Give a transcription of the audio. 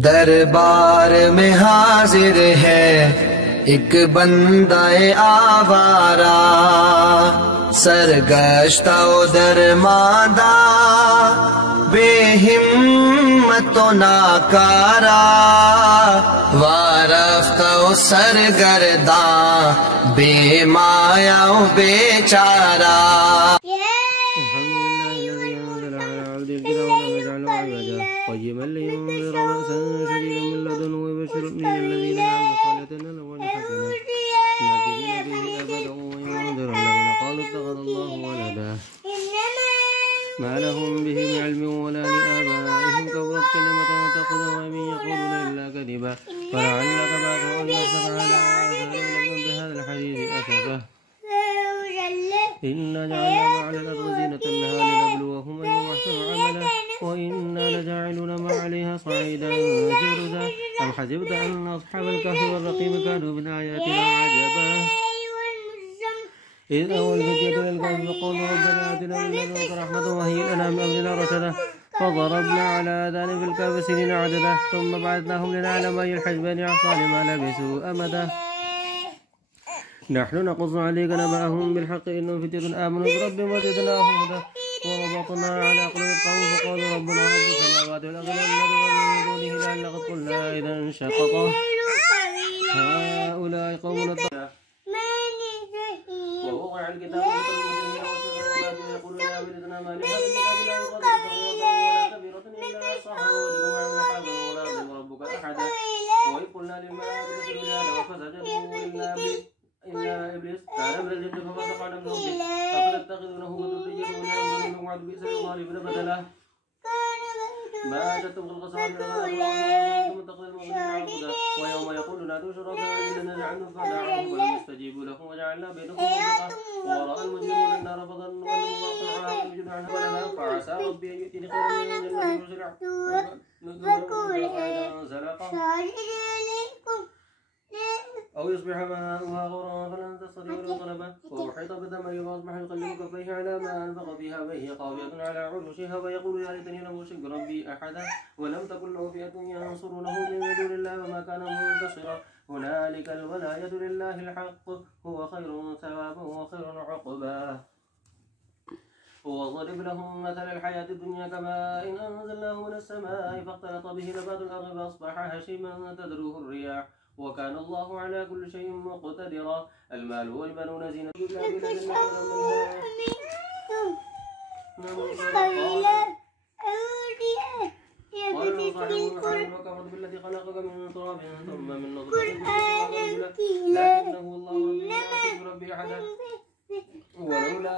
دربار میں حاضر ہے ایک بندہ آوارہ، سرگشتہ و درماندہ، بے ہمت و ناکارہ، وارفتہ و سرگرداں، بے مایا و بیچارہ۔ قيما لينذر بأسا شديدا من لدنه ويبشر المؤمنين الذين يعملون الصالحات أن لهم حسنة ماكثين فيه أبدا وينذر الذين قالوا اتخذ الله ولدا ما لهم به من علم ولا لآبائهم كبرت كلمة تأخذها من يقولون إلا كذبا فلعلك باخع نفسك على آثارهم بهذا الحديث أسفا إنا جعلنا ما على الأرض زينة لها لنبلوهم أيهم أحسن عملا وإنا لجاعلون ما عليها صعيدا جرزا أم حسبت أن أصحاب الكهف والرقيم كانوا من آياتنا عجبا إذ أوى الفتية إلى الكهف فقالوا ربنا آتنا من لدنك رحمة وهيئ لنا من أمرنا رشدا فضربنا على آذانهم في الكهف سنين عددا ثم بعثناهم لنعلم أي الحزبين أحصى لما لبثوا أمدا نحن نقص عليك نبأهم بالحق إنهم فتية آمنوا بربهم وزدناهم هدى وربطنا على قلوب القوم فقالوا ربنا رب السماوات والأرض لن ندعو من دونه إلها لقد قلنا إذا شقطا هؤلاء قوم ووضع الكتاب يقول يا ولدنا ما لهذا الكتاب لا يغادر صغيرة ولا كبيرة إلا أحصاها ووجدوا ما عملوا حاضرا ولا يظلم ربك أحدا وإذ قلنا للملائكة اسجدوا لآدم فسجدوا إلا إبليس كان من الجن ففسق عن أمر ربه أفتتخذونه وذريته من أمرهم وعد بئس للظالمين بدلا ما أشهدتم خلق السماوات والأرض ثم اتخذ المؤمنين عبدا ويوم يقول نادوا شركاء الذين زعمتم فدعوهم ولم يستجيبوا لهم وجعلنا بينكم موبقا ورأى المجرمون النار فظنوا أنهم واقعوها فلم يجدوا عنها ولدا فعسى ربي أن يؤتيني خيرا من جنة أو يصبح ماؤها غورا فلن تستطيع له طلبا وأحيط بثمره فأصبح يقلب كفيه على ما أنفق فيها وهي خاوية على عروشها ويقول يا ليتني لم أشرك بربي أحدا ولم تكن له فئة ينصرونه من دون الله وما كان منتصرا هنالك الولاية لله الحق هو خير ثوابا وخير عقبا وضرب لهم مثل الحياة الدنيا كماء إن أنزلناه من السماء فاختلط به نبات الأرض فأصبح هشيما تذروه الرياح وكان الله على كل شيء مقتدرا المال والبنون زينة وكفرت بالذي خلقك من تراب ثم من نطفة لكنه الله ربي لا أشرك بربي أحدا ولولا